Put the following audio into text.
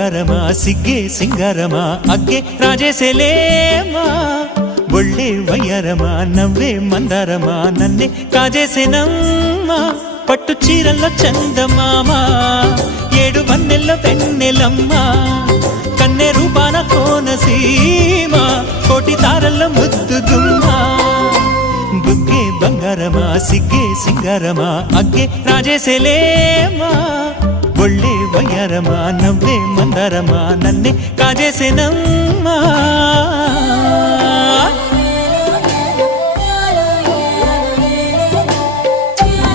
బంగారమా సిగ్గే సింగారమా అగ్గే రాజేసేలేమా ఒళ్ళే వయ్యారమా నవ్వే మందారమా నన్నే కాజేసేనమ్మా పట్టు చీరల్లో చందమామా ఏడు వన్నెల్లో వెన్నెలమ్మా కన్నె రూపాన కోనసీమ కోటి తారల్లో ముద్దుగుమ్మా బుగ్గే బంగారమా సిగ్గే సింగారమా అగ్గే రాజేసేలేమా ఒళ్ళే వయ్యారమా నవ్వే మందారమా నన్నే కాజేసేనమ్మా